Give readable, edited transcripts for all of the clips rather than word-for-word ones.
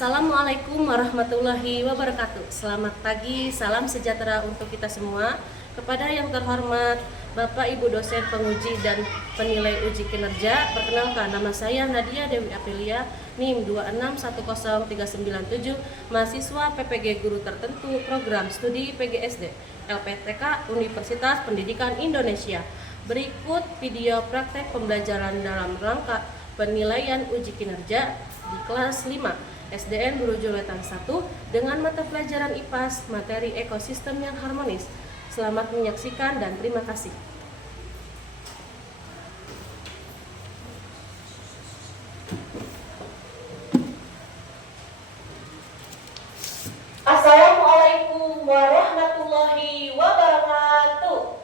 Assalamualaikum warahmatullahi wabarakatuh. Selamat pagi, salam sejahtera untuk kita semua. Kepada yang terhormat Bapak Ibu dosen penguji dan penilai uji kinerja, perkenalkan nama saya Nadia Dewi Aprilia, NIM 2610397, mahasiswa PPG Guru Tertentu Program Studi PGSD, LPTK Universitas Pendidikan Indonesia. Berikut video praktek pembelajaran dalam rangka penilaian uji kinerja di kelas 5 SDN Burujo Wetan 1 dengan mata pelajaran IPAS materi ekosistem yang harmonis. Selamat menyaksikan dan terima kasih. Assalamualaikum warahmatullahi wabarakatuh.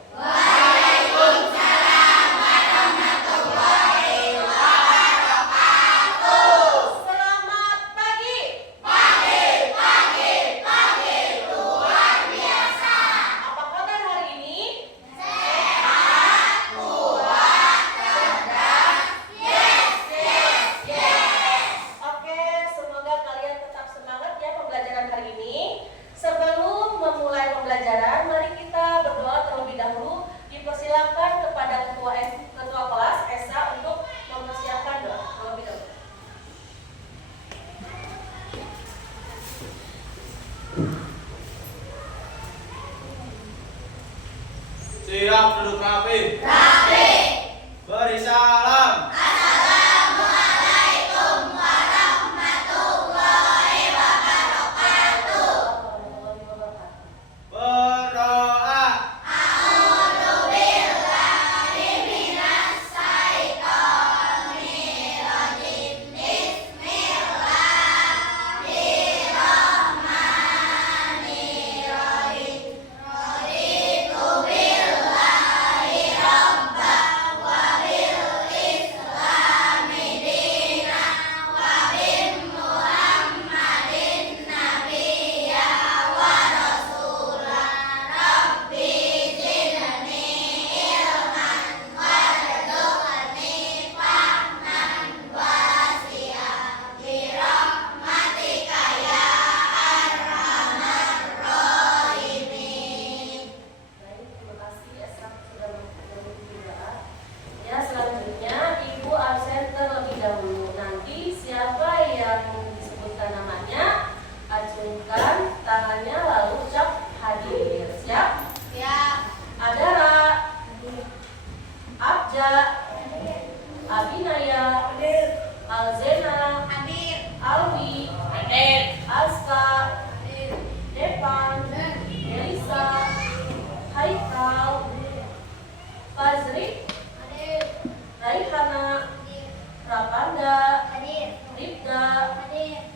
Siap, duduk rapi. Rapi. Beri salam. Assalamualaikum warahmatullahi wabarakatuh. Berdoa. A'udzu billahi minas syaitonir rajim. Bismillahirrahmanirrahim. Tangannya lalu ucap hadir. Siap? Siap. Adara, Abja, Abinaya, hadir. Alzena, hadir. Alwi, hadir. Aska, hadir. Depan, Elisa, Haikal, Fazri, hadir. Raihana, hadir. Rapanda, hadir. Ribda, hadir.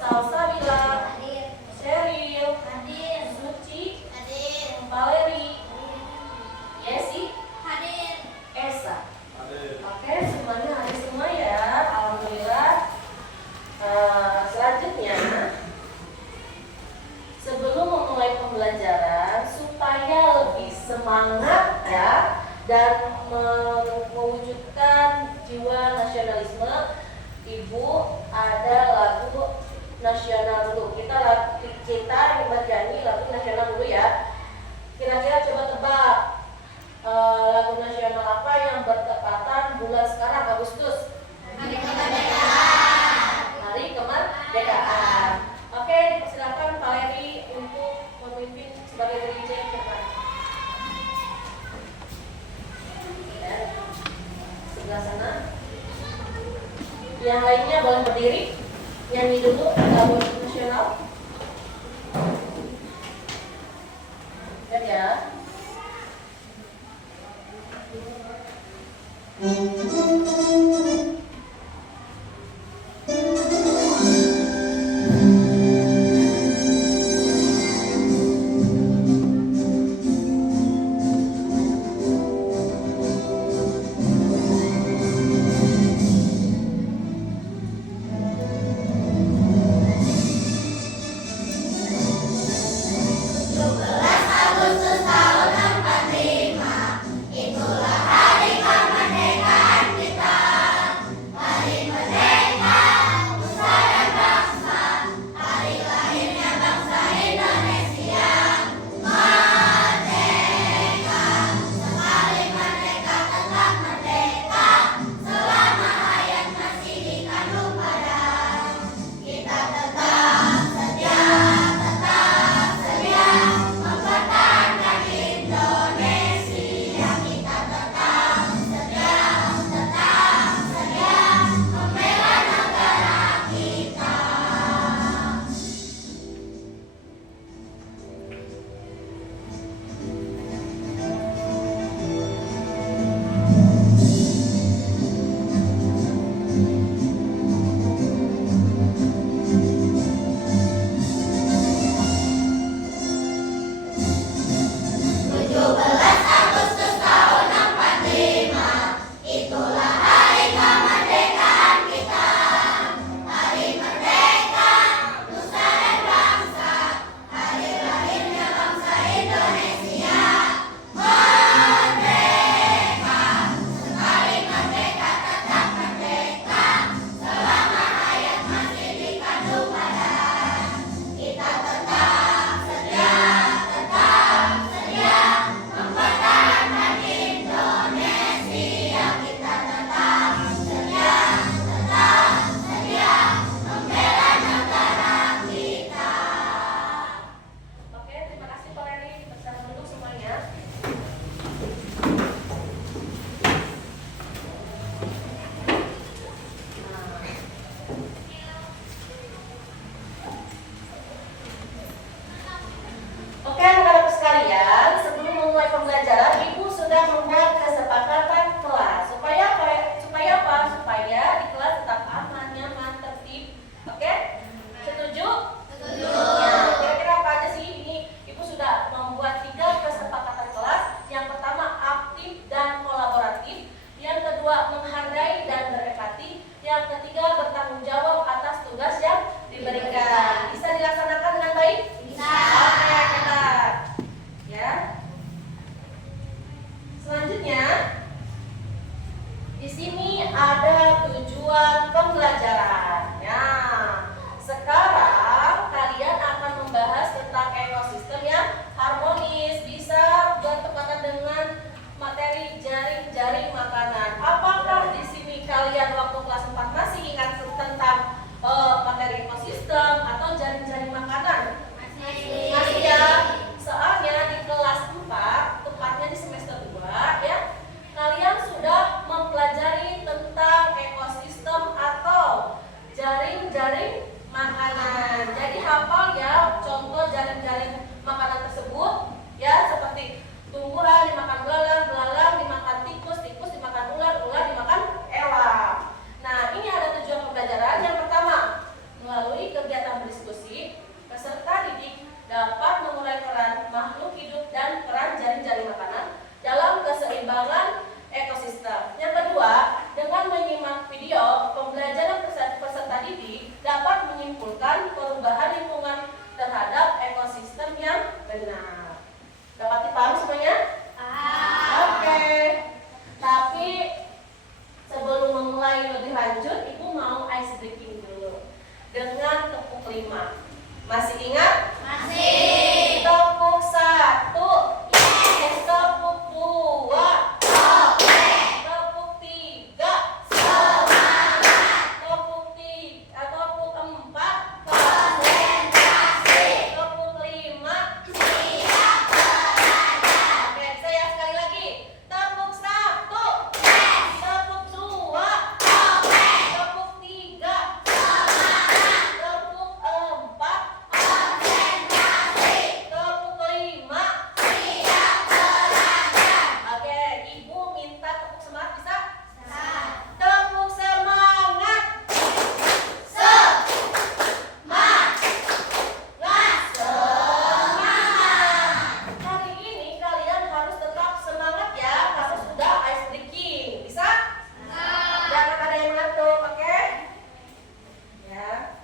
Salsabila, hadir. Sheryl, hadir. Suci, hadir. Valeri, hadir. Yesi, hadir. Esa, hadir. Oke, semuanya hadir semua ya. Alhamdulillah. Selanjutnya, sebelum memulai pembelajaran supaya lebih semangat ya dan mewujudkan jiwa nasionalisme, Ibu ada lagu nasional dulu. Kita bernyanyi lagu nasional dulu ya. Kira-kira coba tebak lagu nasional apa yang bertepatan bulan sekarang, Agustus? Hari Kemerdekaan. Hari Kemerdekaan. Oke, silakan Valeri untuk memimpin sebagai DJ kita. Ya, sebelah sana. Yang lainnya boleh berdiri. Nyanyi dulu lagu nasional. Lihat ya. Agustus tahun 45, itulah hari kemerdekaan. menyimpulkan perubahan lingkungan terhadap ekosistem yang benar. Dapat dipahami semuanya? Oke. Tapi sebelum memulai lebih lanjut, Ibu mau ice breaking dulu dengan tepuk 5. Masih ingat? Masih. Tepuk 1. Yes. Tepuk 2. Tepuk 3. Tepuk 4. Konsentrasi. Tepuk 5. Siap belajar. Oke, saya sekali lagi. Tepuk 1. Tepuk 2. Tepuk 3. Tepuk 4. Konsentrasi. Tepuk 5. Siap belajar. Oke, Ibu minta tepuk semangat bisa? Semangat. Tepuk semangat. Hari ini kalian harus tetap semangat ya, karena sudah ice breaking. Bisa? Jangan ada yang ngantuk, oke? Ya.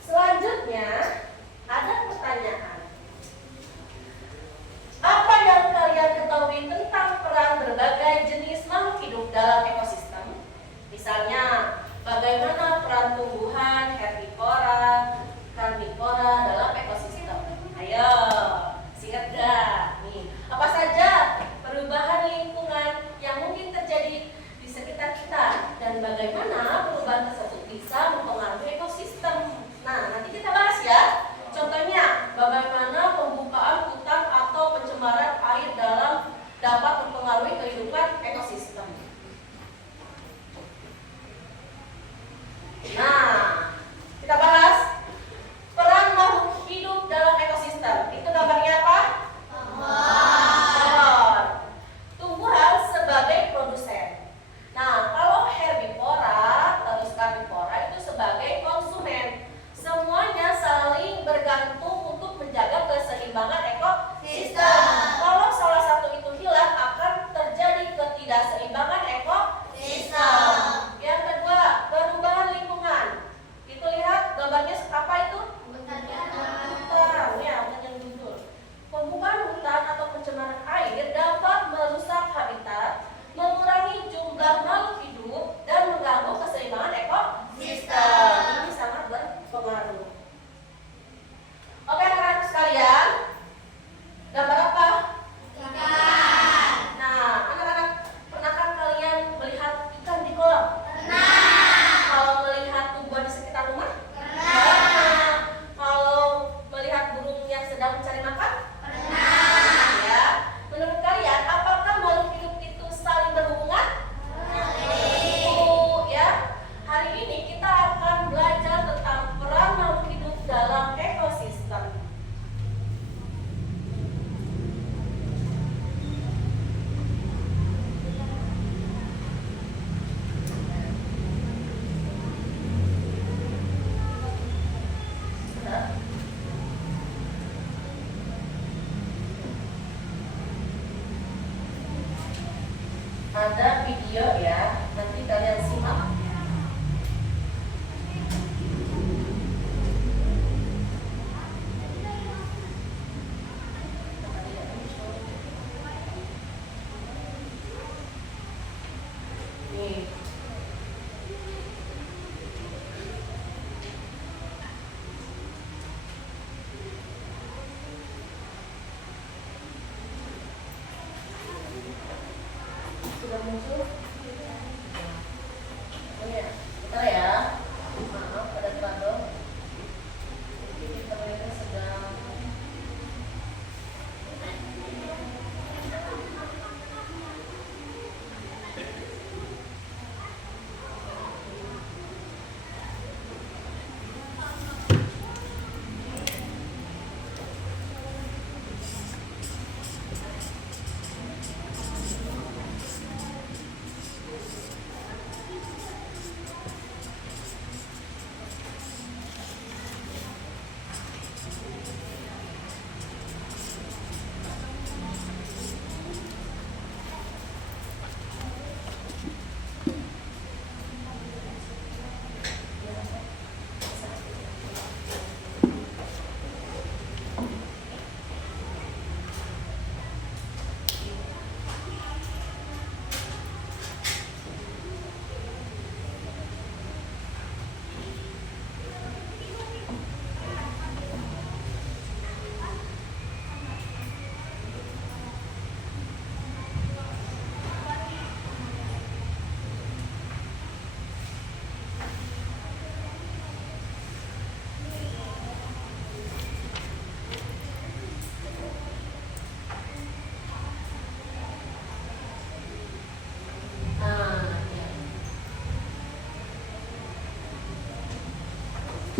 Selanjutnya ada pertanyaan. Apa yang kalian ketahui tentang peran berbagai jenis makhluk hidup dalam ekosistem? Misalnya, bagaimana peran tumbuhan, herbivora, karnivora dalam ekosistem? Ayo, singkat gak? Nih, apa saja perubahan lingkungan yang mungkin terjadi di sekitar kita dan bagaimana perubahan tersebut bisa mempengaruhi ekosistem? Nah, nanti kita bahas ya. Contohnya, bagaimana pembukaan hutan atau pencemaran air dapat mempengaruhi kehidupan ekosistem. Nah, kita bahas peran makhluk hidup dalam ekosistem. Itu gambarnya apa? Pohon. Tumbuhan sebagai produsen. Nah, kalau herbivora terus karnivora itu sebagai konsumen. Semuanya saling bergantung untuk menjaga keseimbangan ekosistem. Kalau salah satu itu hilang, akan terjadi ketidakseimbangan ekosistem. Yang kedua, perubahan lingkungan. Itu lihat gambarnya apa itu? Hutan, ya, hutan yang judul. Pembukaan hutan atau pencemaran air dapat merusak habitat, mengurangi jumlah makhluk hidup, dan mengganggu keseimbangan ekosistem. Ini sangat berpengaruh. Oke, anak-anak sekalian, gambar apa? Nah, anak-anak, pernahkah kalian melihat ikan di kolam? Kalau melihat tumbuhan di sekitar rumah?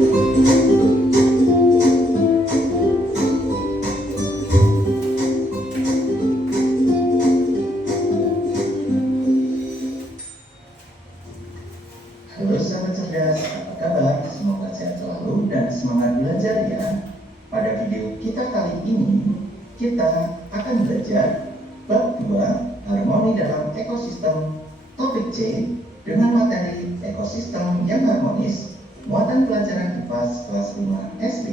Halo sahabat cerdas, apa kabar? Semoga sehat selalu dan semangat belajar ya. Pada video kita kali ini, kita akan belajar bab 2 harmoni dalam ekosistem topik C dengan materi ekosistem yang harmonis muatan pelajaran IPA kelas 5 SD.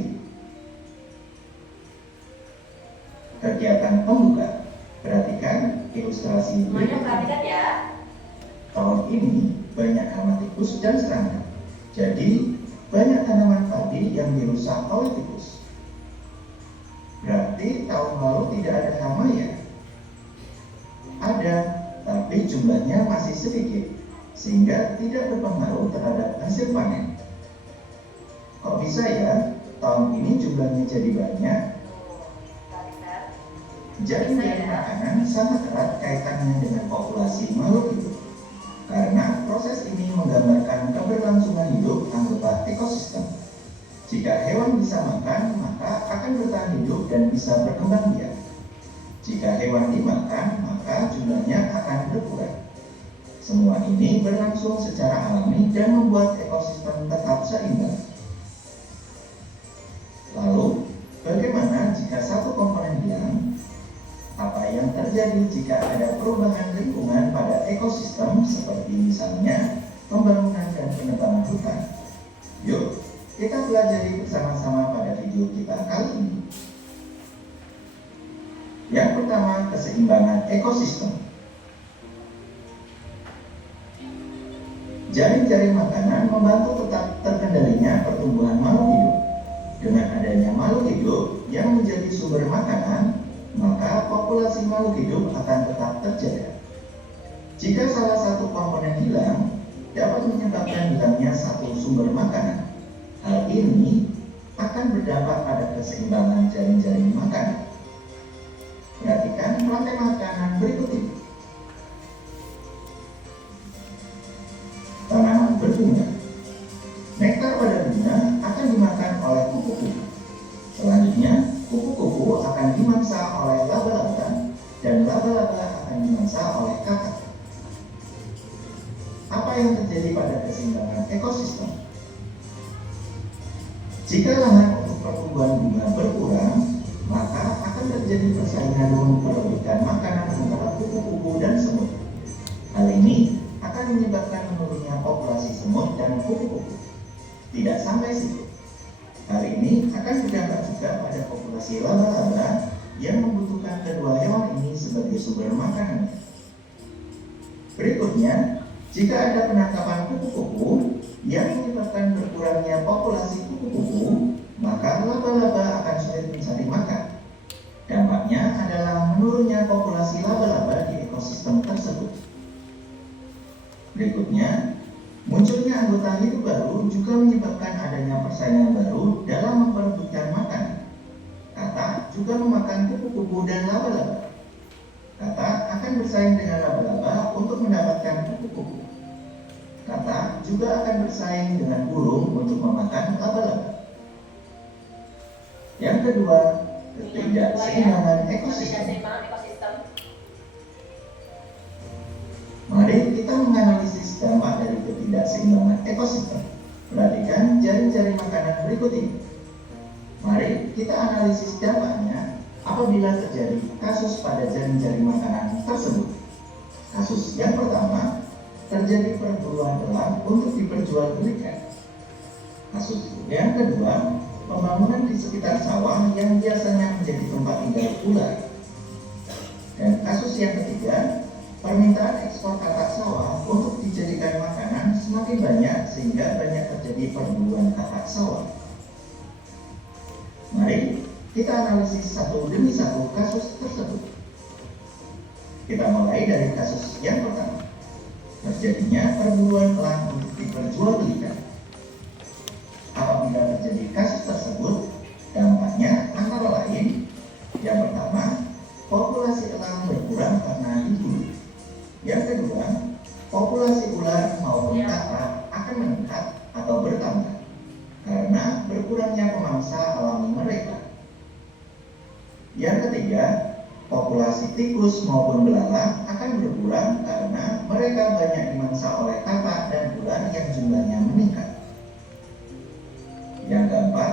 Kegiatan pembuka. Perhatikan ilustrasi Semuanya berikut. perhatikan ya. Tahun ini banyak hama tikus dan serangga. Jadi banyak tanaman padi yang dirusak oleh tikus. Berarti tahun lalu tidak ada hama ya? Ada, tapi jumlahnya masih sedikit, sehingga tidak berpengaruh terhadap hasil panen. Kok bisa ya? Tahun ini jumlahnya jadi banyak? Perhatikan. Jaring-jaring makanan sangat erat kaitannya dengan populasi makhluk hidup. Karena proses ini menggambarkan keberlangsungan hidup anggota ekosistem. Jika hewan bisa makan, maka akan bertahan hidup dan bisa berkembang biak. Jika hewan dimakan, maka jumlahnya akan berkurang. Semua ini berlangsung secara alami dan membuat ekosistem tetap seimbang. Lalu, bagaimana jika satu komponen hilang? Apa yang terjadi jika ada perubahan lingkungan pada ekosistem seperti misalnya pembangunan dan penebangan hutan? Yuk, kita pelajari bersama-sama pada video kita kali ini. Yang pertama, keseimbangan ekosistem. Jaring-jaring makanan membantu tetap terkendalinya pertumbuhan makhluk hidup. Dengan adanya makhluk hidup yang menjadi sumber makanan, maka populasi makhluk hidup akan tetap terjaga. Jika salah satu komponen hilang, dapat menyebabkan hilangnya satu sumber makanan. Hal ini akan berdampak pada keseimbangan jaring-jaring makanan. Perhatikan rantai makanan berikut ini. Tanaman berbunga. Nektar pada bunga akan dimakan oleh kupu-kupu. Selanjutnya, kupu-kupu akan dimangsa oleh laba-laba dan laba-laba akan dimangsa oleh kakak. Apa yang terjadi pada keseimbangan ekosistem? Jika lahan untuk pertumbuhan bunga berkurang, maka akan terjadi persaingan memperebutkan makanan antara kupu-kupu dan semut. Hal ini akan menyebabkan menurunnya populasi semut dan kupu-kupu. Tidak sampai situ. Hal ini akan berdampak juga pada populasi laba-laba yang membutuhkan kedua hewan ini sebagai sumber makanan. Berikutnya, jika ada penangkapan kupu-kupu yang menyebabkan berkurangnya populasi kupu-kupu, maka laba-laba akan sulit mencari makan. Dampaknya adalah menurunnya populasi laba-laba di ekosistem tersebut. Berikutnya, munculnya anggota hidup baru juga menyebabkan adanya persaingan baru dalam memperebutkan makanan. Katak juga memakan kupu-kupu dan laba-laba. Katak akan bersaing dengan laba-laba untuk mendapatkan kupu-kupu. Katak juga akan bersaing dengan burung untuk memakan laba-laba. Yang kedua, ketidakseimbangan ekosistem. Ketidakseimbangan ekosistem. Mari kita menganalisis dampak dari ketidakseimbangan ekosistem. Perhatikan jaring-jaring makanan berikut ini. Mari kita analisis dampaknya apabila terjadi kasus pada jaring-jaring makanan tersebut. Kasus yang pertama, terjadi perburuan elang untuk diperjualbelikan. Kasus yang kedua, pembangunan di sekitar sawah yang biasanya menjadi tempat tinggal ular. Dan kasus yang ketiga, permintaan ekspor katak sawah untuk dijadikan makanan semakin banyak sehingga banyak terjadi perburuan katak sawah. Mari kita analisis satu demi satu kasus tersebut. Kita mulai dari kasus yang pertama, terjadinya perburuan elang untuk diperjualbelikan. Apabila terjadi kasus tersebut, dampaknya antara lain, yang pertama, populasi elang berkurang karena diburu. Yang kedua, populasi ular maupun katak akan meningkat atau bertambah karena berkurangnya pemangsa alami mereka. Yang ketiga, populasi tikus maupun belalang akan berkurang karena mereka banyak dimangsa oleh katak dan ular yang jumlahnya meningkat. Yang keempat,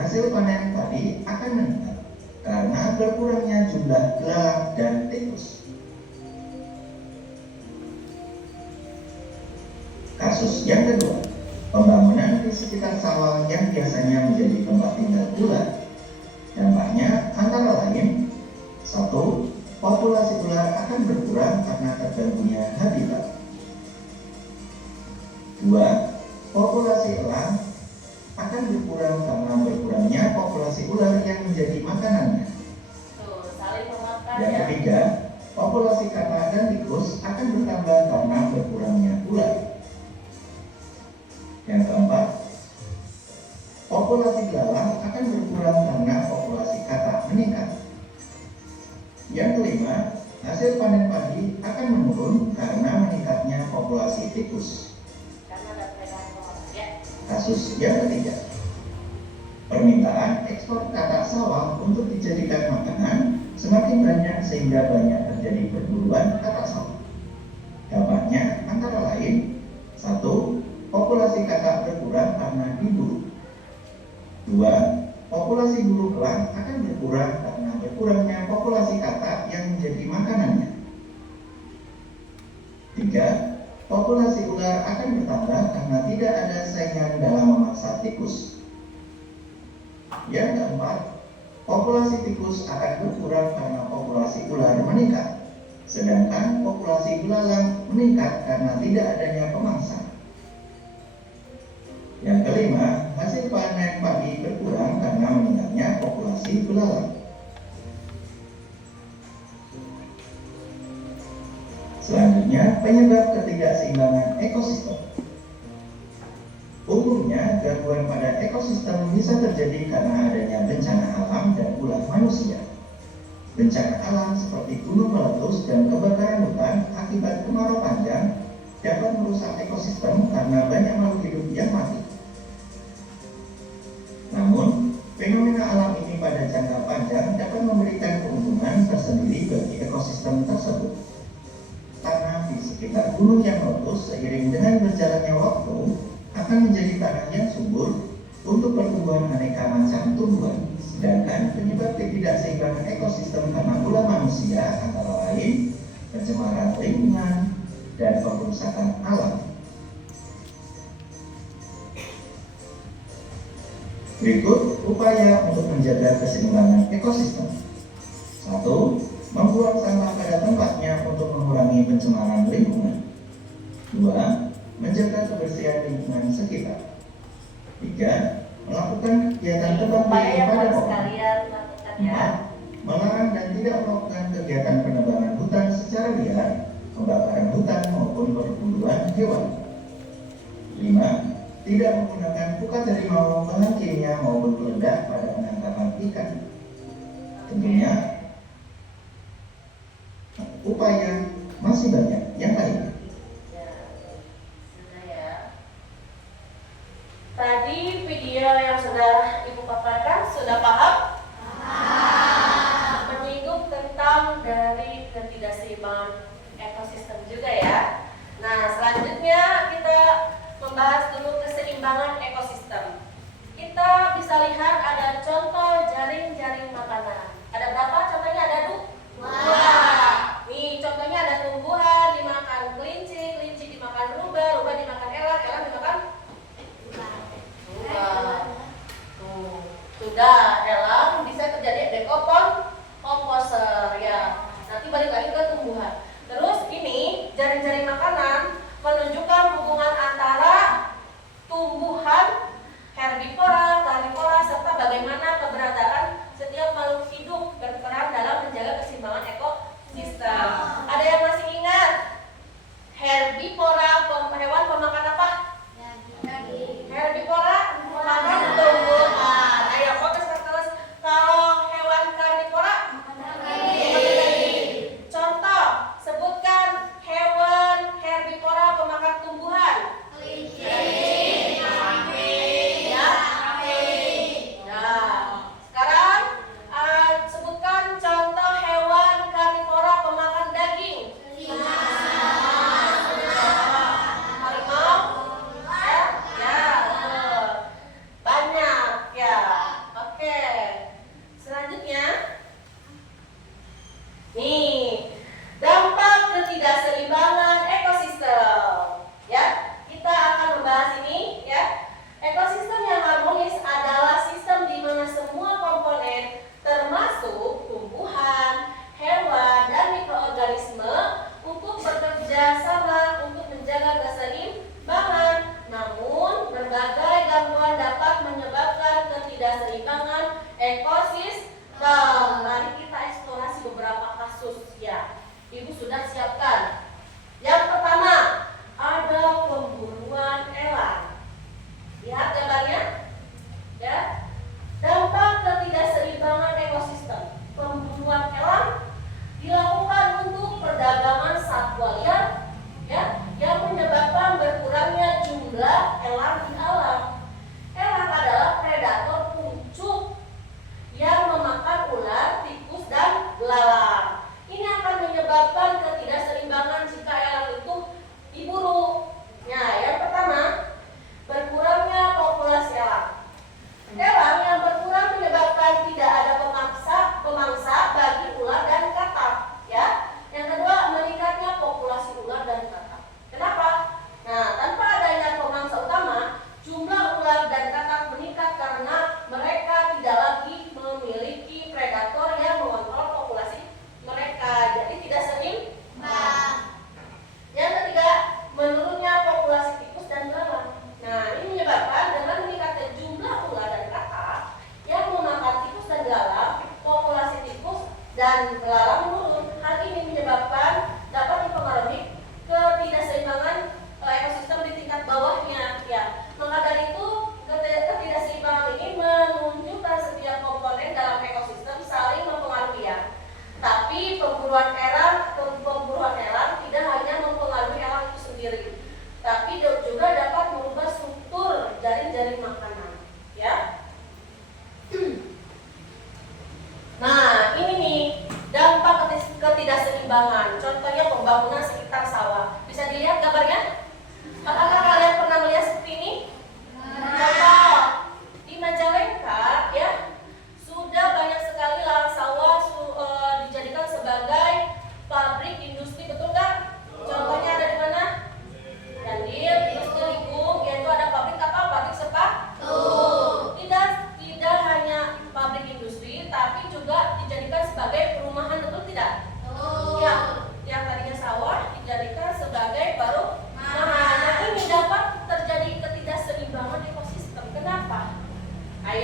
hasil panen padi akan meningkat karena berkurangnya jumlah belalang dan tikus. Kasus yang kedua, pembangunan di sekitar sawah yang biasanya menjadi tempat tinggal ular. Dampaknya antara lain: 1. Populasi ular akan berkurang karena terganggunya habitat. 2. Populasi elang akan berkurang karena berkurangnya populasi ular yang menjadi makanannya. Tuh, saling memakan Yang ya. ketiga, populasi katak dan tikus akan bertambah karena berkurangnya ular. Yang keempat, populasi belalang akan berkurang karena populasi katak meningkat. Yang kelima, hasil panen padi akan menurun karena meningkatnya populasi tikus. Karena ada predator ya. Kasus yang ketiga, permintaan ekspor katak sawah untuk dijadikan makanan semakin banyak sehingga banyak terjadi perburuan katak sawah. Dampaknya antara lain: 1. Populasi katak berkurang karena diburu. 2. Populasi burung elang akan berkurang karena berkurangnya populasi katak yang menjadi makanannya. 3. Populasi ular akan bertambah karena tidak ada saingan dalam memaksa tikus. Yang keempat, populasi tikus akan berkurang karena populasi ular meningkat, sedangkan populasi belalang meningkat karena tidak adanya pemangsa. Yang kelima, hasil panen padi berkurang karena meningkatnya populasi belalang. Selanjutnya, penyebab ketidakseimbangan ekosistem. Umumnya, gangguan pada ekosistem bisa terjadi karena adanya bencana alam dan ulah manusia. Bencana alam seperti gunung meletus dan kebakaran hutan akibat kemarau panjang dapat merusak ekosistem karena banyak makhluk hidup yang mati. Namun, fenomena alam ini pada jangka panjang dapat memberikan keuntungan tersendiri bagi ekosistem tersebut. Tanah di sekitar gunung yang meletus seiring dengan berjalannya waktu akan menjadi tanah yang subur untuk pertumbuhan aneka macam tumbuhan. Sedangkan penyebab ketidakseimbangan ekosistem karena ulah manusia antara lain pencemaran lingkungan dan perusakan alam. Berikut upaya untuk menjaga keseimbangan ekosistem. 1. Membuang sampah pada tempatnya untuk mengurangi pencemaran lingkungan. 2. Menjaga kebersihan lingkungan sekitar. 3. Melakukan kegiatan tebang Upaya pilih yang pada harus pohon. kalian lakukan ya. 4. Melarang dan tidak melakukan kegiatan penebangan hutan secara liar, pembakaran hutan maupun perburuan hewan. 5. Tidak menggunakan pukat harimau, bahan kimia maupun peledak pada penangkapan ikan. Tentunya, upaya masih banyak yang lain. Ya, sudah ya. Tadi video yang sudah Ibu paparkan sudah paham? Menyinggung tentang dari ketidakseimbangan ekosistem juga ya. Nah, selanjutnya kita membahas dulu keseimbangan ekosistem. Kita bisa lihat ada contoh jaring-jaring makanan. Ada berapa contohnya? Ada dua. Nih contohnya ada tumbuhan dimakan kelinci, kelinci dimakan rubah, rubah dimakan elang, elang dimakan rubah. Tuh, sudah elang bisa terjadi komposer ya. Nanti balik lagi ke tumbuhan. Terus ini jaring-jaring makanan menunjukkan hubungan antara tumbuhan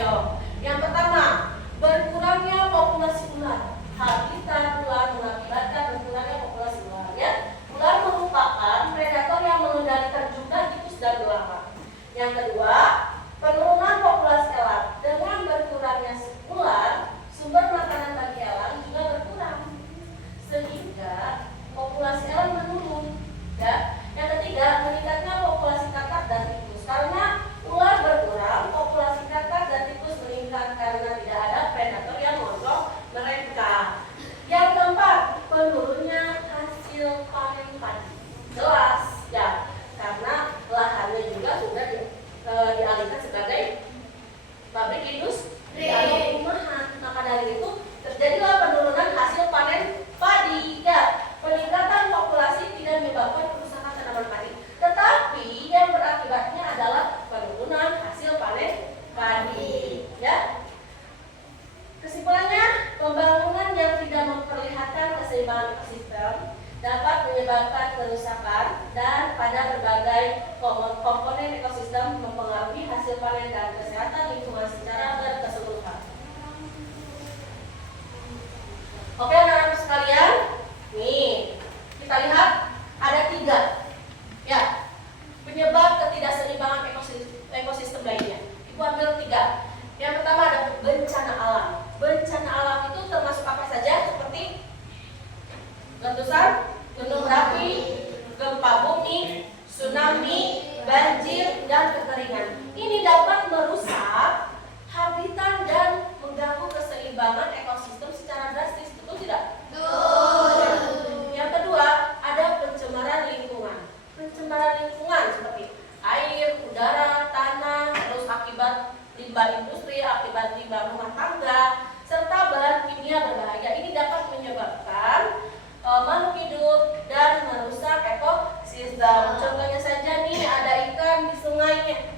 Ayo, yang pertama, berkurangnya populasi ular. Habitat ular mengakibatkan berkurangnya populasi ular. Ya, ular merupakan predator yang mengendalikan jumlah tikus dan belalang. Yang kedua, penurunan populasi elang. Dengan berkurangnya ular, sumber makanan bagi elang juga berkurang, sehingga populasi elang menurun. Ya, yang ketiga, meningkatnya populasi kakak dan tikus. Karena ular berkurang, populasi kakak dan tikus meningkat karena tidak ada predator yang mengontrol mereka. Yang keempat, penurunnya hasil panen padi. Jelas ya, karena lahannya juga sudah dialihkan sebagai pabrik industri atau perumahan. Maka dari itu terjadilah penurunan hasil panen padi. Ya, peningkatan populasi tidak menyebabkan kerusakan tanaman padi, tetapi yang berakibatnya adalah penurunan hasil panen padi. Ya. Kesimpulannya, pembangunan yang tidak memperlihatkan keseimbangan ekosistem dapat menyebabkan kerusakan dan pada berbagai komponen ekosistem mempengaruhi hasil panen dan kesehatan lingkungan secara berkeseluruhan. Oke anak-anak sekalian, nih kita lihat ada 3 ya penyebab ketidakseimbangan ekosistem lainnya. Ibu ambil 3. Yang pertama ada bencana alam. Bencana alam itu termasuk apa saja? Seperti letusan, gunung berapi, gempa bumi, tsunami, banjir, dan kekeringan. Ini dapat merusak habitat dan mengganggu keseimbangan ekosistem secara drastis. Betul tidak? Betul. Yang kedua, ada pencemaran lingkungan. Pencemaran lingkungan seperti air, udara, tanah, terus akibat limbah industri, akibat limbah rumah tangga, serta bahan kimia berbahaya. Ini dapat menyebabkan makhluk hidup dan merusak ekosistem. Contohnya saja nih, ada ikan di sungainya.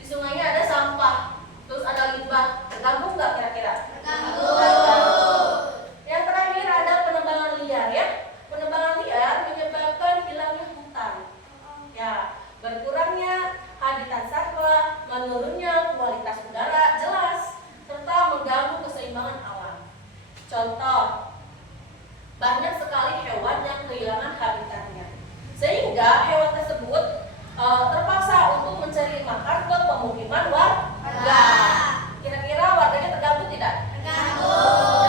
Di sungainya ada sampah, terus ada limbah. Terganggu nggak kira-kira? Terganggu. Yang terakhir ada penebangan liar ya. Penebangan liar menyebabkan hilangnya hutan. Ya, berkurangnya habitat satwa, menurunnya kualitas udara jelas, serta mengganggu keseimbangan alam. Contoh, banyak sekali hewan yang kehilangan habitatnya, sehingga hewan tersebut terpaksa untuk mencari makan ke pemukiman warga. Kira-kira warganya terganggu tidak? Terganggu.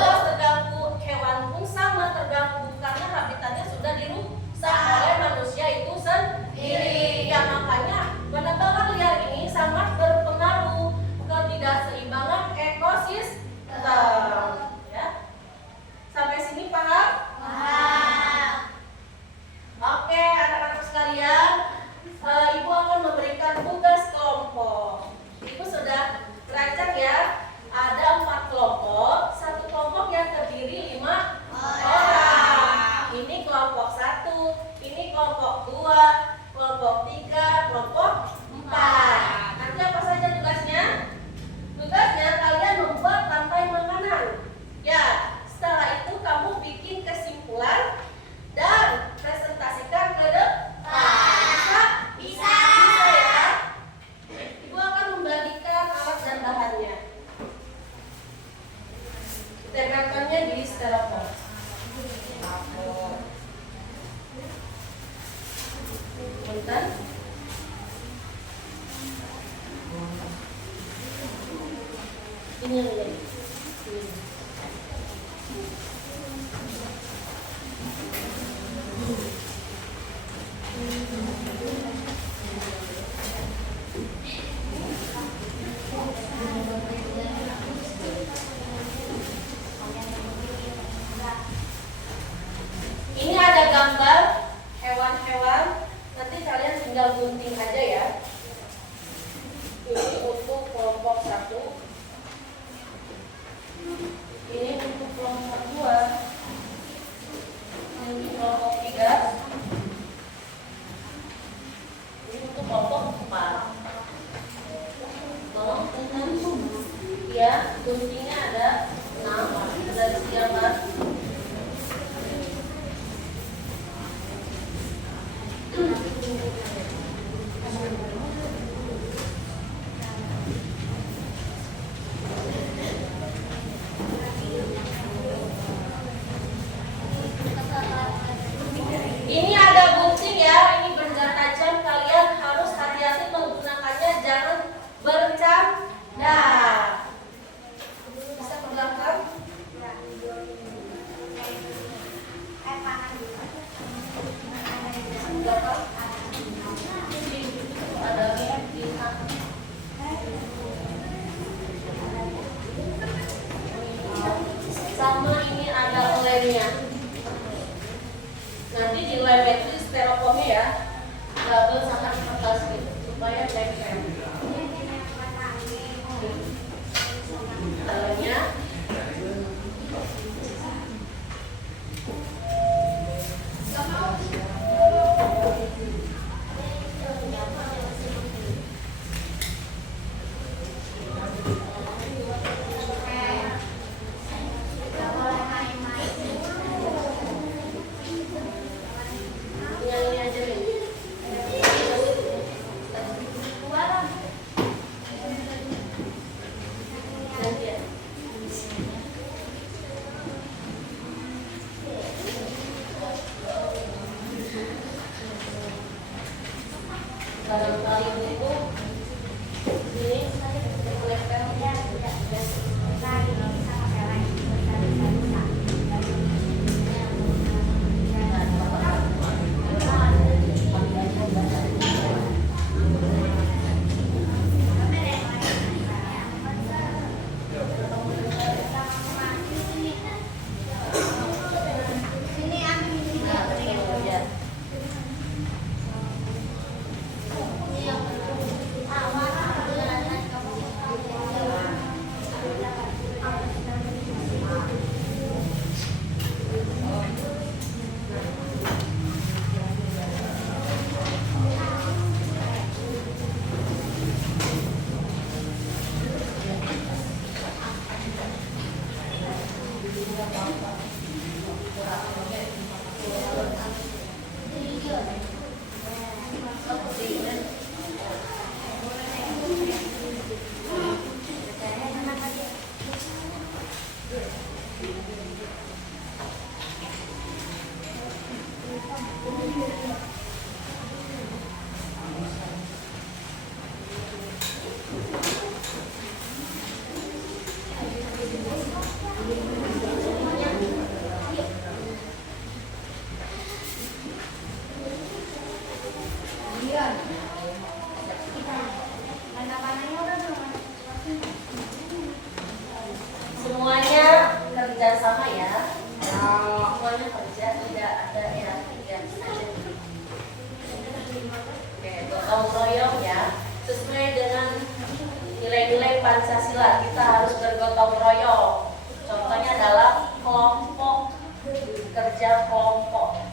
Jelas terganggu. Hewan pun sama terganggu karena habitatnya sudah dirusak oleh manusia itu sendiri. Ya, makanya penebangan liar ini sangat berpengaruh ketidakseimbangan ekosistem. Ya. Sampai sini paham? Paham. Oke, anak-anak sekalian, Ibu akan memberikan tugas kelompok. Ibu sudah belajar ya, ada 4 kelompok, satu kelompok yang terdiri 5 orang. Ini kelompok 1, ini kelompok 2, kelompok 3, kelompok 4. Nanti apa saja tugasnya? Tugasnya kalian membuat rantai makanan. Ya, setelah itu kamu bikin kesimpulan dan presentasikan ke depan. Bisa ya. Ibu akan membagikan alat dan bahannya. Tempelkannya di styrofoam. Bentar. Ini yang ini. Ini ada gambar hewan-hewan. Nanti kalian tinggal gunting aja ya. Ini untuk kelompok 1. Ini untuk kelompok 2. Ini kelompok 3. Ini untuk kelompok 4. Tolong tekan ya, guntingnya ada 6. Sudah disiapkan. double sama 14 gitu supaya nempel. Dalamnya ini aja nih. Gantian. Barangkali itu ini semuanya kerja sama ya. Semuanya kerja, tidak ada yang tidak ada. Oke, gotong royong ya. Sesuai dengan nilai-nilai Pancasila, kita harus bergotong royong. Contohnya dalam kelompok, kerja kelompok.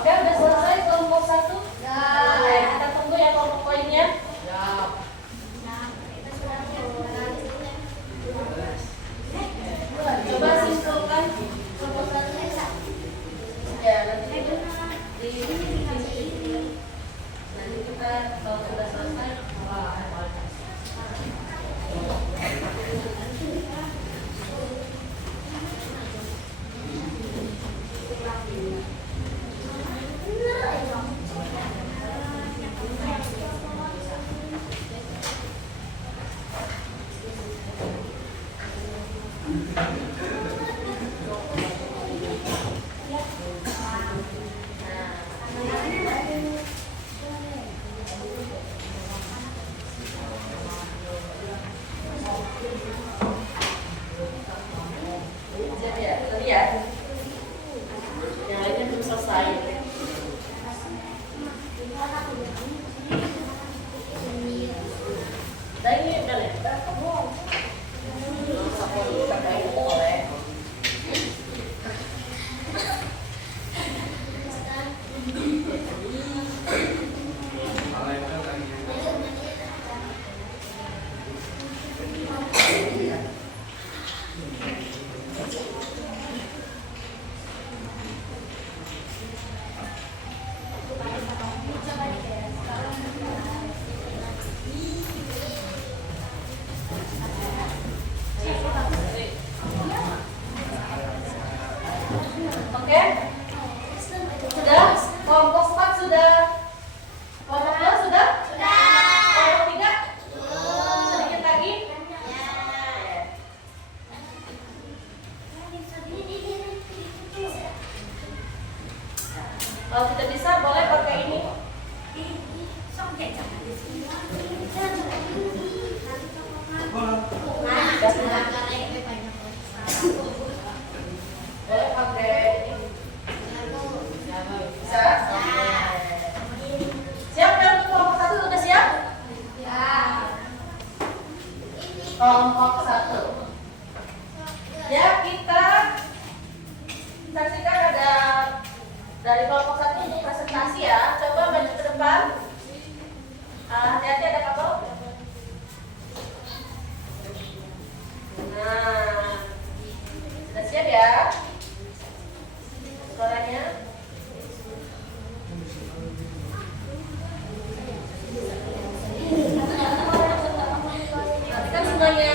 Oke, udah selesai kelompok 1? Oke, kita tunggu ya kelompok poinnya. Coba simpulkan kelompok 1. Ya, nanti kita kalau sudah selesai. Jadi ya, tadi ya. Yang lainnya belum selesai. Nah ini udah ya. Oke? Sudah? Kelompok 4 sudah? Kelompok 2 sudah? Kelompok 3? Sedikit lagi? Kalau tidak bisa boleh pakai ini. Boleh pakai ini. Bisa? Siap dan kelompok 1 udah siap? Kelompok 1. Ya, kita saksikan ada dari kelompok 1 untuk presentasi ya. Coba maju ke depan. Hati-hati ada kabel. Nah, sudah siap ya? Suaranya. Perhatikan semuanya.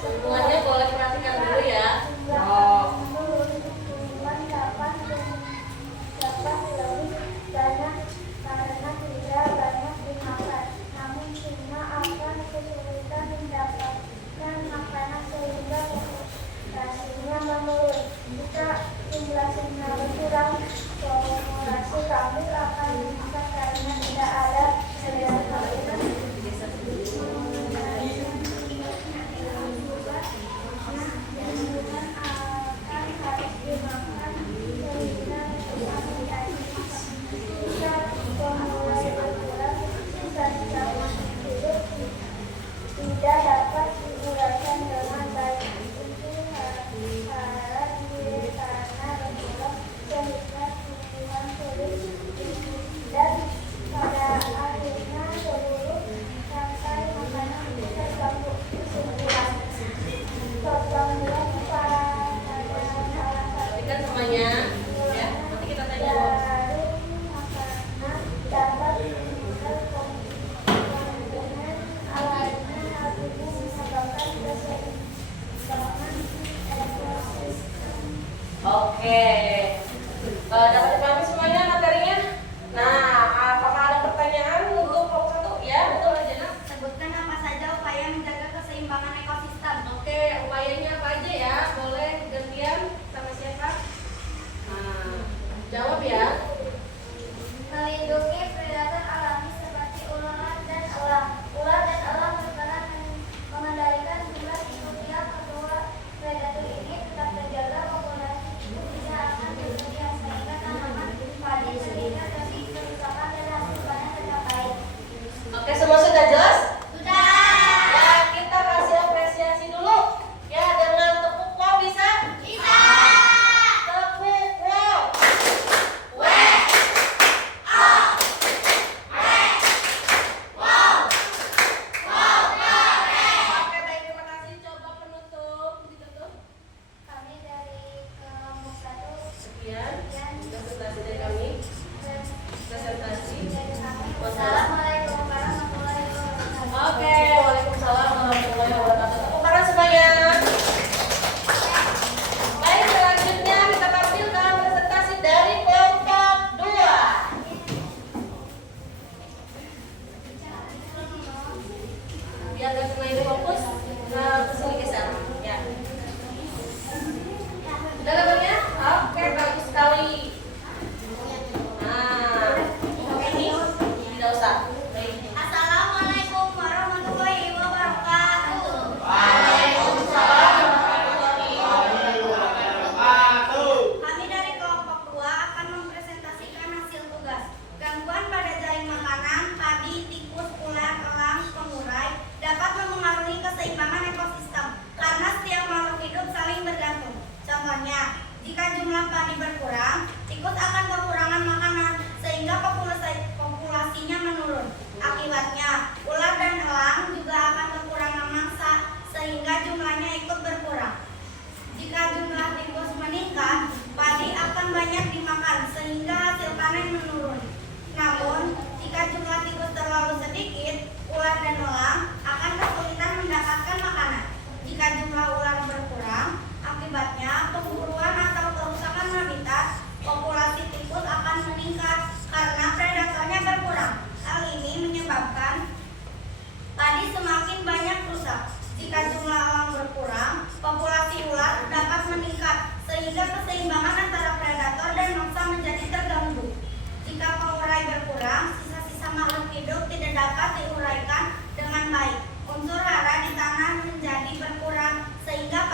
Semuanya boleh perhatikan dulu ya.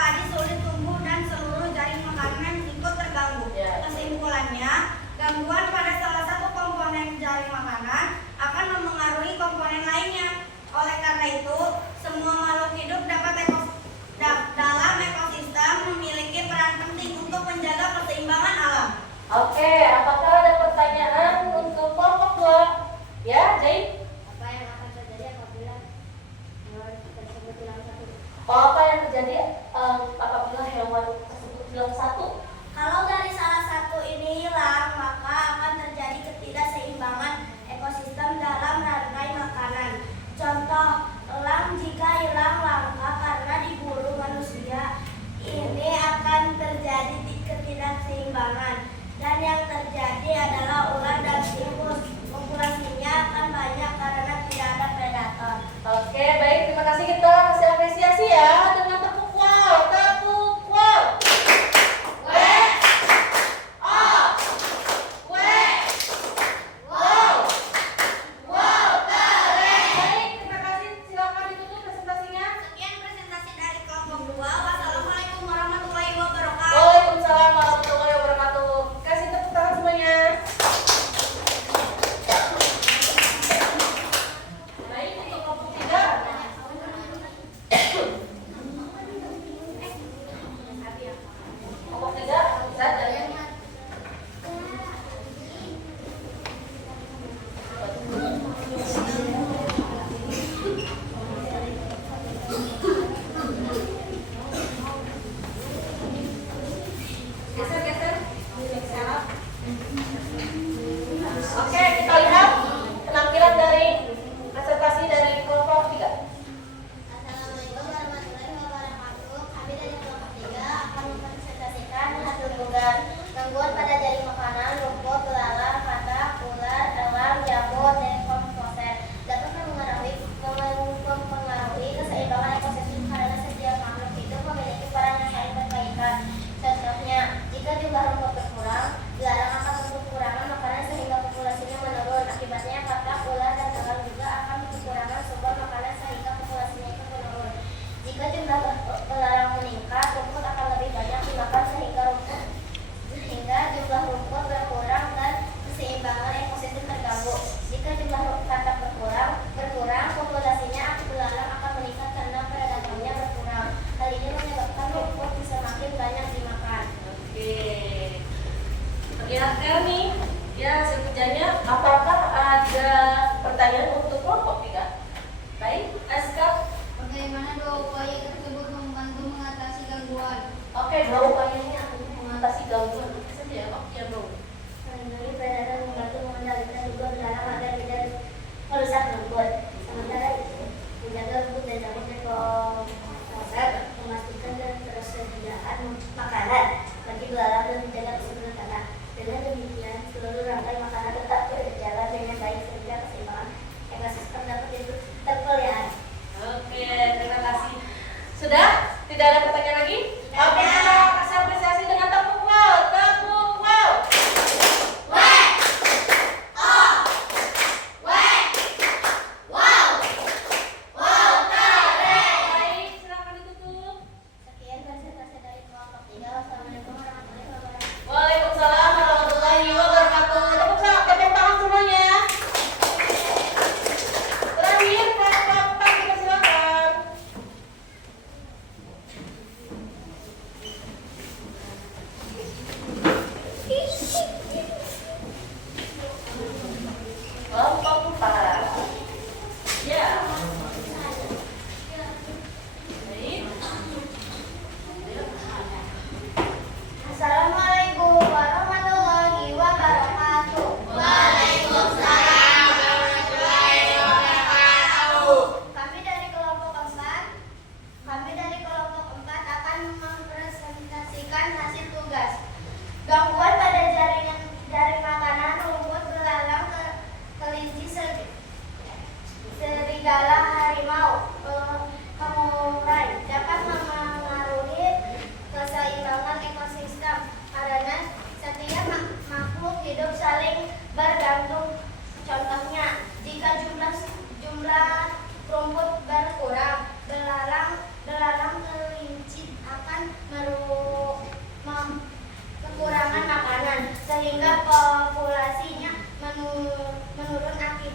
padi sulit tumbuh dan seluruh jaring makanan ikut terganggu. Ya. Kesimpulannya, gangguan pada salah satu komponen jaring makanan akan memengaruhi komponen lainnya. Oleh karena itu, semua makhluk hidup dalam ekosistem memiliki peran penting untuk menjaga keseimbangan alam. Oke, apakah ada pertanyaan untuk kelompok 2? Ya, Jai? Apa yang akan terjadi apabila tersebut hilang satu? Apa yang terjadi apabila hewan tersebut hilang satu? Kalau dari salah satu ini hilang, maka akan terjadi ketidakseimbangan ekosistem dalam rantai makanan. Contoh, elang jika hilang langka karena diburu manusia, ini akan terjadi ketidakseimbangan. Dan yang terjadi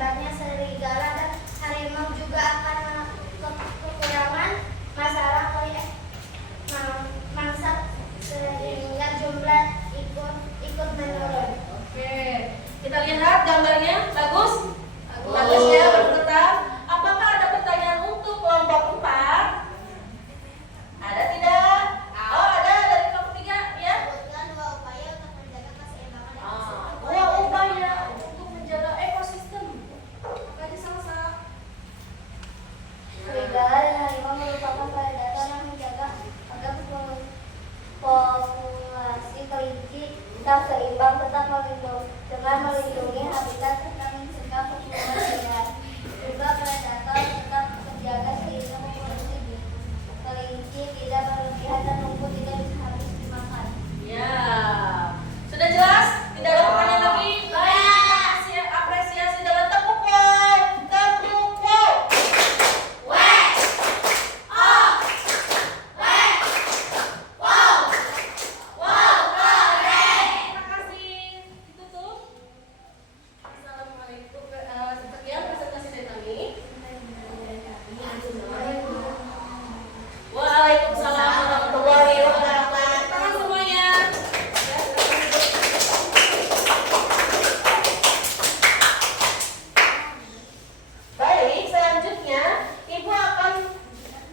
akibatnya serigala dan harimau juga akan kekurangan masalah mangsa sehingga jumlah ikut menurun. Oke, kita lihat gambarnya, bagus? Bagus ya, berputar. Apakah ada pertanyaan untuk kelompok 4? Ada tidak? Oh, ada dari kelompok 3 ya? Sebutkan 2 upaya untuk menjaga keseimbangan ekosistem. Dua upaya untuk menjaga ekosistem. Apa aja sama-sama? Serigala dan harimau merupakan predator yang menjaga agar populasi kelinci tetap seimbang, dengan melindungi habitat serta mencegah populasi liar. Juga predator tetap terjaga sehingga populasi kelinci tidak berlebihan dan rumput tidak bisa habis dimakan. Ya, sudah jelas? Tidak ada pertanyaan lagi? Baik, kita kasih apresiasi dengan tepuk tangan. Tepuk tangan. Terima kasih. Ditutup. Assalamualaikum. Sekian presentasi dari kami. Waalaikumsalam warahmatullahi wabarakatuh. Tangan semuanya. Baik, selanjutnya Ibu akan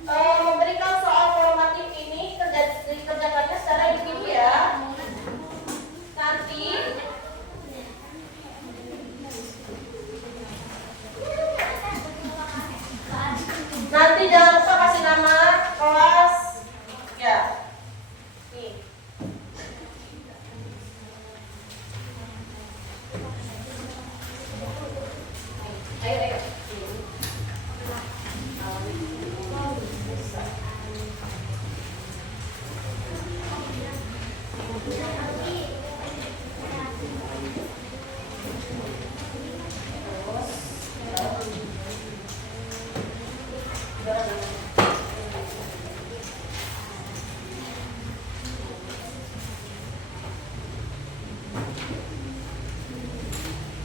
memberikan soal formatif ini dikerjakannya secara individu ya. Nanti jangan lupa kasih nama kelas ya. Nih. Ayo.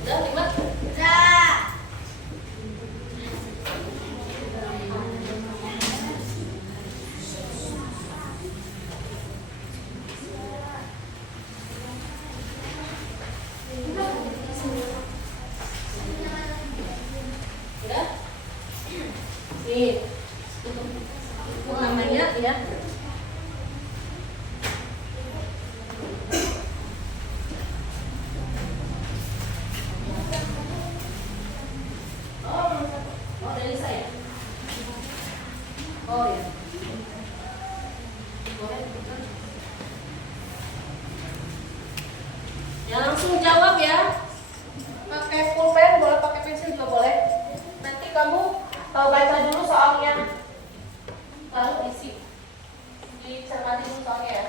Udah 5? Udah? Nih. Itu namanya ya. Oh dari saya. Oh ya. Boleh. Ya langsung jawab ya. Pakai pulpen, boleh pakai pensil juga boleh. Nanti kamu baca dulu soalnya, lalu isi. Dicermati dulu soalnya ya.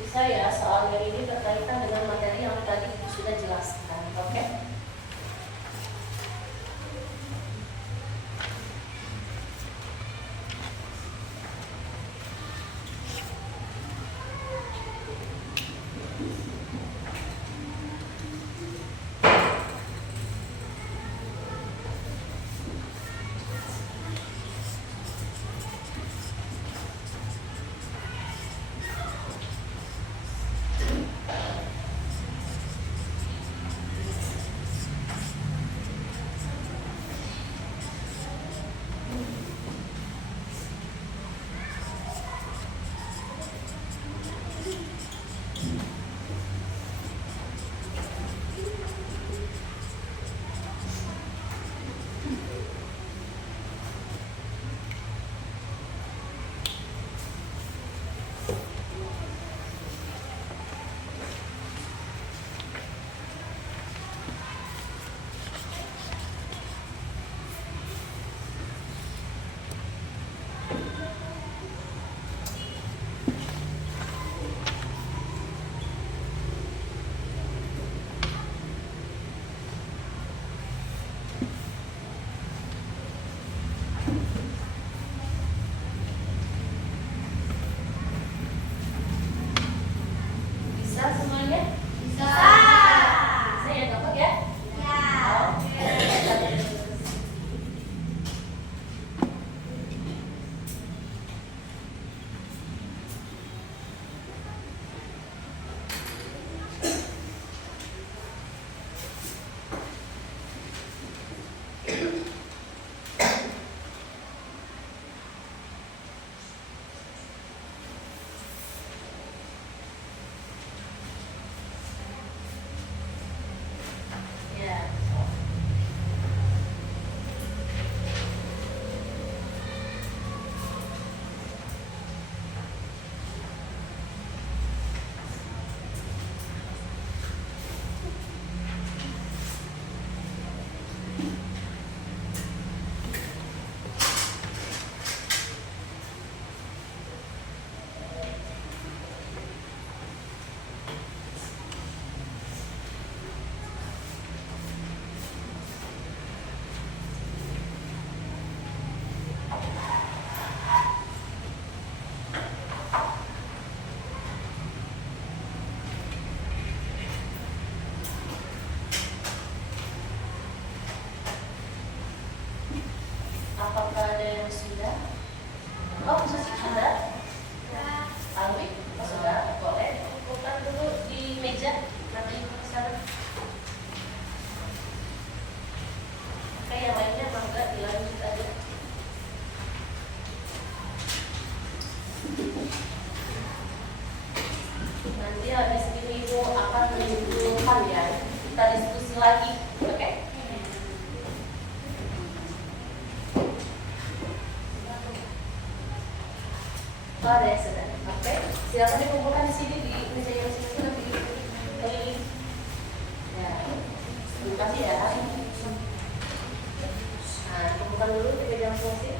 Bisa ya, soalnya ini berkaitan dengan materi yang tadi sudah jelaskan, oke? Nanti habis ini Ibu akan menunjukkan ya. Kita diskusi lagi, oke? Oh, ada yang sudah. Oke, silakan dikumpulkan di sini di meja yang sudah dikelilingi. Ya, terima kasih ya. Nah, kumpulkan dulu di meja masing-masing.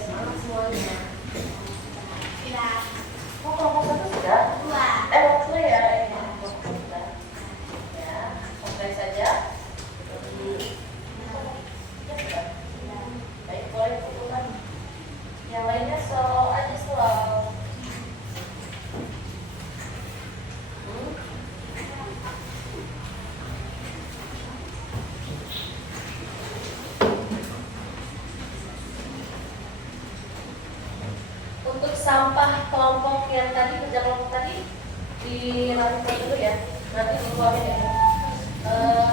Semangat semuanya. Oh, kelompok satu sudah? Waktu ya, kelompok satu sudah. Ya, selesai saja. Ya, sudah. Baik, boleh kumpulkan. Yang lainnya slow aja slow. Untuk sampah kelompok yang tadi, kerja kelompok tadi dirapikan dulu ya, nanti dikeluarin ya.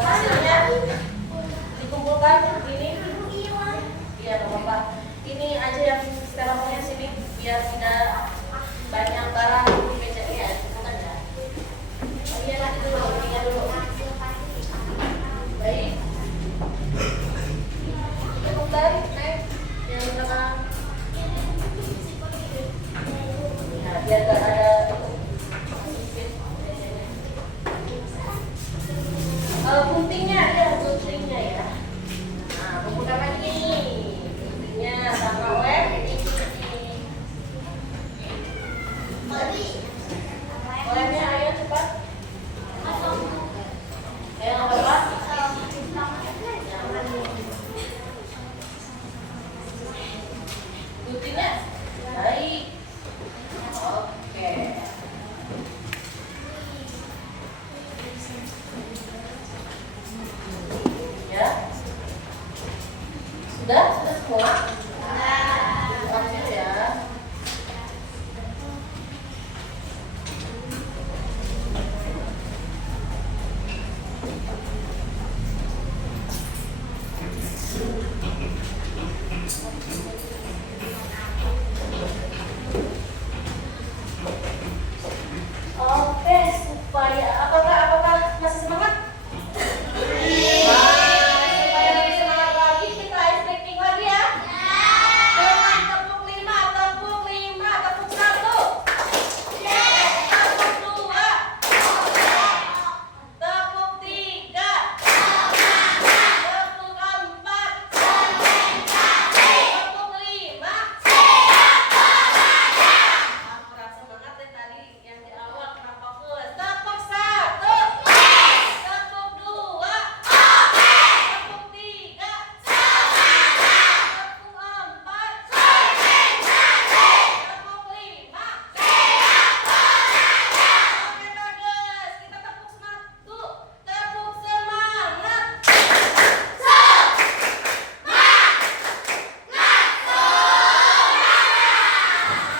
Hasilnya dikumpulkan ini, iya nggak apa-apa. Ini aja yang styrofoamnya sini, biar tidak banyak barang di meja ya, bukan ya. Oh iya nanti dulu, ininya dulu. Baik. Cukup dari yang belakang. Biar gak ada guntingnya ya, guntingnya ya. Nah, kumpulkan lagi nih guntingnya sama web ini. Webnya ayo cepat. Ayo apa? Guntingnya baik. Oke. Ya. Sudah semua? Ambil ya. Oke, supaya apakah masih semangat? Supaya lebih semangat lagi, kita ice breaking lagi ya. Dengan tepuk 5, tepuk 5, tepuk 1. Tepuk 2. Tepuk 3. Tepuk 4. Tepuk 5. Kurang semangat deh tadi yang di awal kurang fokus. Tepuk 1. Tepuk 2. Tepuk 3. Tepuk 4. Tepuk 5. Oke bagus, kita tepuk semangat dulu. Tepuk semangat.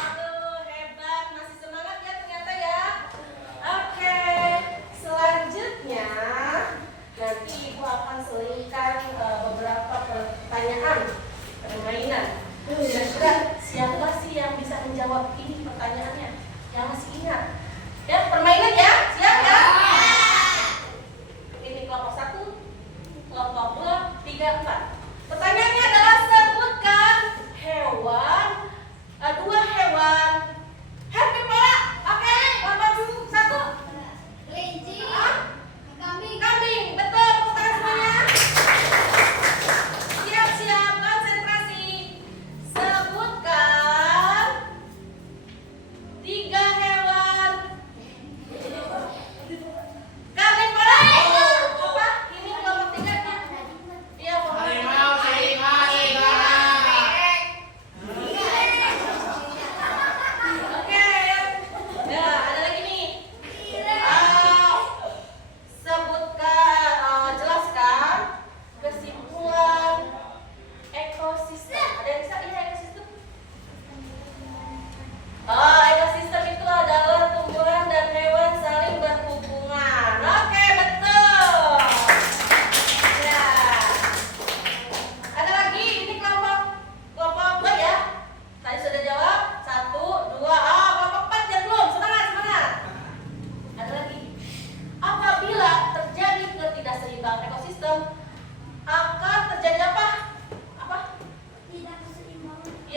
Aduh, hebat, masih semangat ya ternyata ya. Oke, selanjutnya nanti Ibu akan selipkan beberapa pertanyaan permainan. Kira-kira siapa sih yang bisa menjawab ini pertanyaannya? Yang masih ingat? Ya, permainan ya, siap ya? Ini kelompok 1, kelompok 2, 3, 4. Pertanyaannya adalah sebutkan dua hewan happy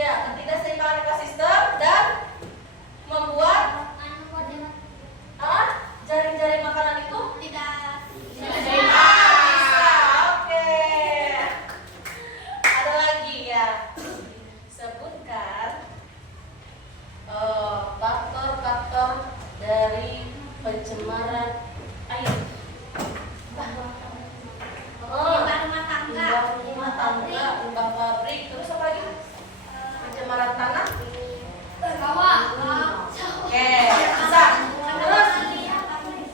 Ya, ketidakseimbangan ekosistem dan membuat jaring-jaring makanan itu tidak bisa. Oke. Ada lagi ya. Sebutkan faktor-faktor dari pencemaran air. limbah rumah tangga, Limbah rumah tangga, limbah pabrik, terus apa lagi? Pencemaran tanah. Oke, bisa. Terus,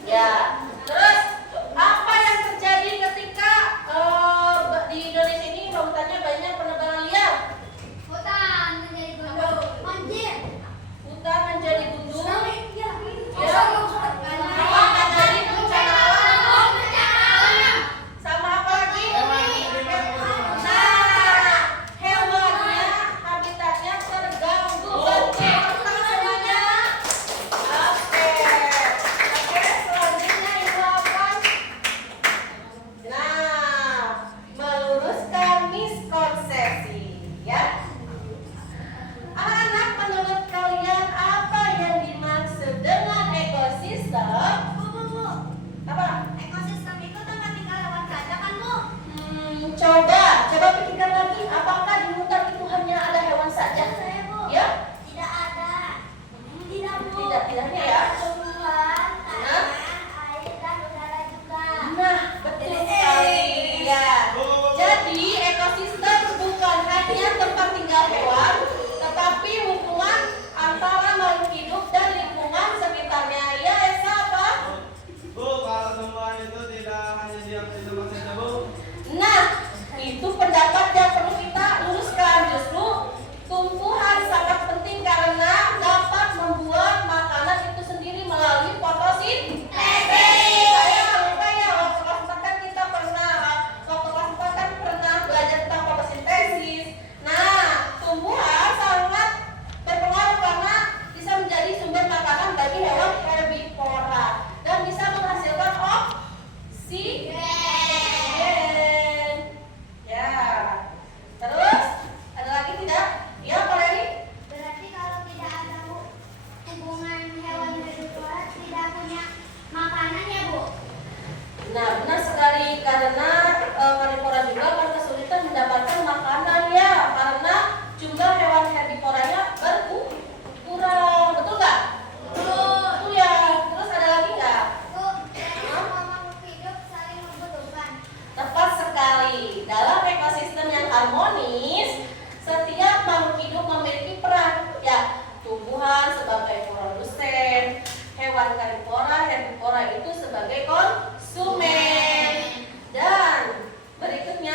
ya. Terus apa yang terjadi ketika di Indonesia ini lautannya banyak penebangan liar? hutan menjadi gundul, banjir, Hutan menjadi gundul. ya, Apa terjadi bencana alam? Sama apa lagi? Nah, hewannya habitatnya terganggu. Betul semuanya. Oke, selanjutnya itu apa? Nah, meluruskan miskonsepsi, ya. Anak-anak, menurut kalian apa yang dimaksud dengan ekosistem? Apa? ekosistem itu tempat tinggal hewan saja kan Bu? Coba pikirkan lagi, apakah di hutan itu hanya ada hewan saja? Saya Bu, Ya? tidak ada, tidak Bu, Tidaknya ya. tumbuhan, tanaman, air dan udara juga. Nah, betul sekali. Ya. Jadi ekosistem bukan hanya tempat tinggal hewan, tetapi hubungan antara makhluk hidup dan lingkungan sekitarnya. Ya, Esa apa? Bu, kalau tumbuhan itu tidak hanya diam di tempat saja, Bu. Nah, itu pendapat yang perlu kita luruskan. Justru tumbuhan sangat penting karena dapat membuat makanan itu sendiri melalui fotosintesis. Saya lupa ya, waktu kelas 4 kan kita pernah belajar tentang fotosintesis. Nah, tumbuhan sangat berpengaruh karena bisa menjadi sumber makanan bagi hewan herbivora dan bisa menghasilkan oksigen. Ya. Terus ada lagi tidak? Ya, Pak Leni? Berarti kalau tidak ada hubungan hewan herbivora tidak punya makanan ya Bu? Nah, benar sekali karena karnivora juga akan kesulitan mendapatkan makanan ya karena jumlah hewan herbivoranya berkurang. Betul nggak? Betul ya. Terus ada lagi nggak? Bu, semua makhluk hidup saling membutuhkan. Tepat sekali. Dalam ekosistem yang harmonis, setiap makhluk hidup memiliki peran. Ya, tumbuhan sebagai produsen, hewan karnivora, herbivora itu sebagai konsumen. Dan berikutnya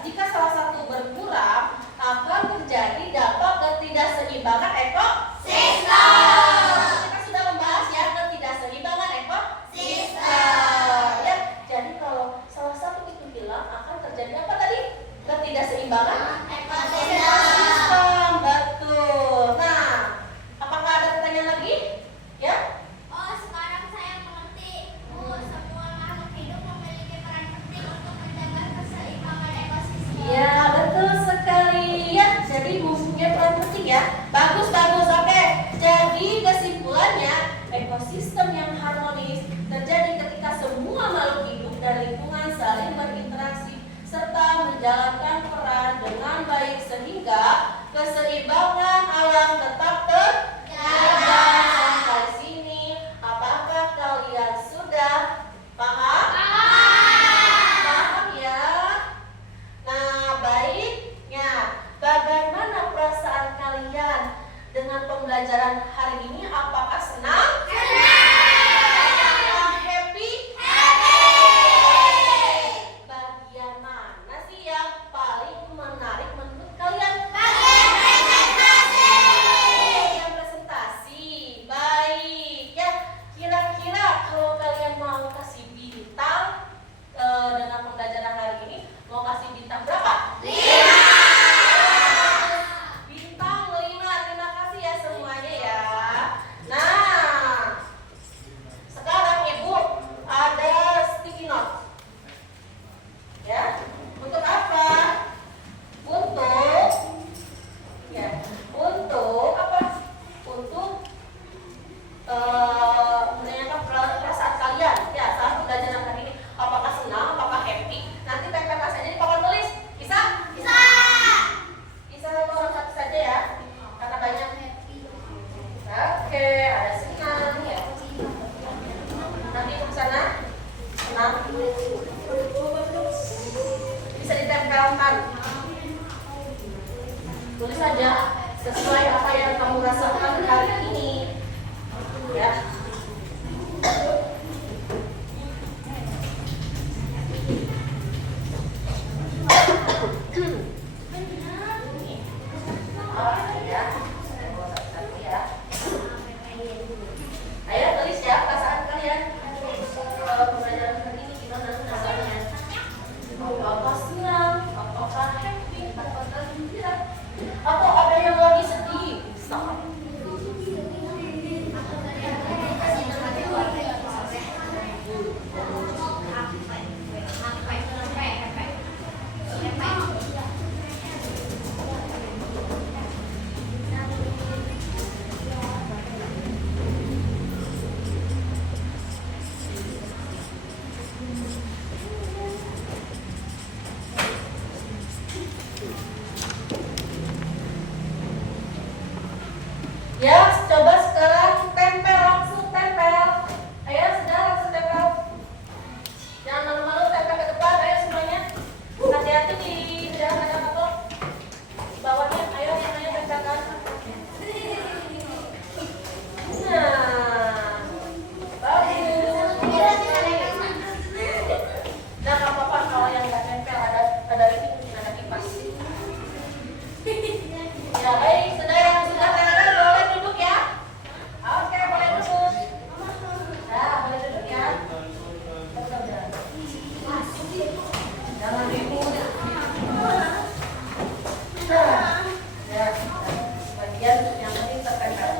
jika salah satu berkurang akan terjadi dampak ketidakseimbangan ekosistem. Kita sudah membahas ya ketidakseimbangan ekosistem. Ya, jadi kalau salah satu itu hilang akan terjadi apa tadi? Ketidakseimbangan ekosistem. Betul. Nah, apakah ada pertanyaan lagi? Ya? Oh, sekarang saya mengerti. Bu, semua makhluk hidup memiliki peran penting untuk menjaga keseimbangan ekosistem. Ya, betul sekali ya. Jadi punya peran penting ya. Bagus. Oke. Jadi kesimpulannya, ekosistem yang harmonis terjadi ketika semua makhluk hidup dan lingkungan saling berinteraksi serta menjalankan peran dengan baik sehingga keseimbangan alam tetap terjaga. Sampai sini, apakah kalian sudah paham? Paham ya? Nah, baiknya, bagaimana perasaan kalian dengan pembelajaran hari ini? Apakah senang? Apakah happy? Bagian mana sih yang paling menarik menurut kalian? Bagian presentasi. Baik ya. Kira-kira kalau kalian mau kasih bintang dengan pembelajaran hari ini, mau kasih bintang berapa? 5. Bintang 5. Terima kasih ya semuanya ya. Tulis saja sesuai apa yang kamu rasakan hari ini. Ya. Ayo tulis ya perasaan kalian. Pembelajaran hari ini gimana rasanya? Apakah senang? Apakah happy? Apakah gembira? Atau ada yang lagi sedih? Sama. Ya, coba sekarang tempel, langsung tempel. Ayo, sudah langsung tempel. Jangan malu-malu, tempel ke depan. Ayo semuanya. Hati-hati di dalam ada apa? Di bawahnya, ayo semuanya tempelkan. Nah, bagus. Nah, nggak apa-apa kalau yang nggak tempel ada ini mungkin ada kipas. Ya, baik, sudah yang sudah tempel boleh duduk ya. Oke, boleh duduk. Nah, boleh duduk ya. Jangan ribut. Nah, ya, bagian yang penting tertempel.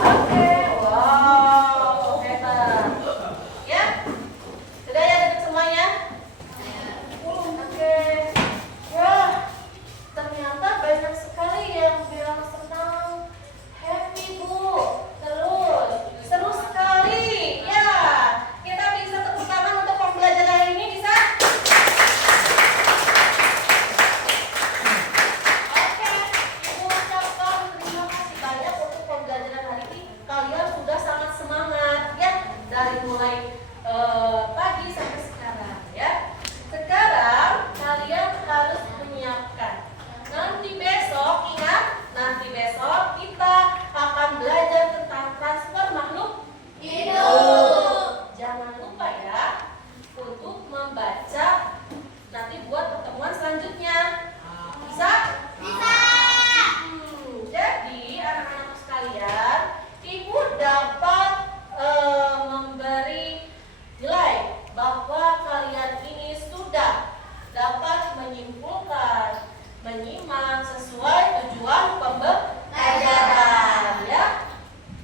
Oke, wow, hebat. Ya, sudah ya duduk semuanya. Oke, wah, ternyata banyak sekali yang bilang senang, happy Bu, terus seru sekali. Ya, kita bisa tepuk tangan untuk pembelajaran hari ini, bisa? Oke, Ibu ucapkan terima kasih banyak untuk pembelajaran hari ini. Kalian sudah sangat semangat ya dari mulai pagi sampai sekarang ya. Sekarang kalian harus menyiapkan. Nanti besok, ingat, nanti besok kita akan belajar tentang transfer makhluk hidup. Jangan lupa ya untuk membaca nanti buat pertemuan selanjutnya. Bisa? Bisa. Jadi anak-anak sekalian, Ibu dapat memberi nilai bahwa kalian ini sudah dapat menyimpulkan, menyimak sesuai tujuan pembelajaran ya.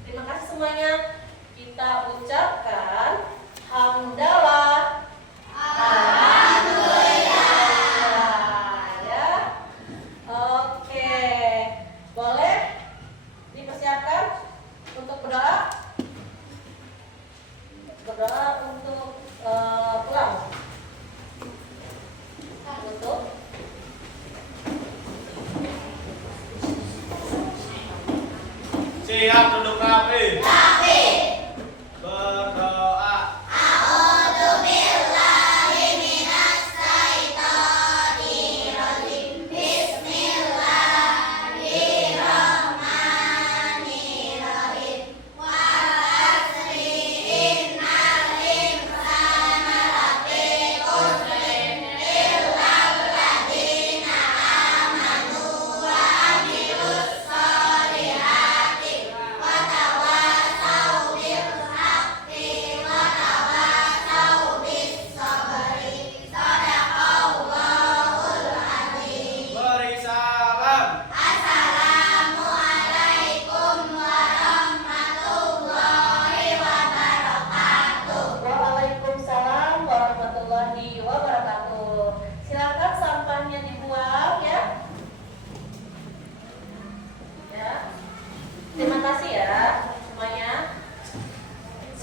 Terima kasih semuanya. Kita ucapkan hamdalah. Alhamdulillah ya. Oke. Boleh dipersiapkan untuk berdoa? Berdoa untuk pulang. Tutup. Siap duduk rapi.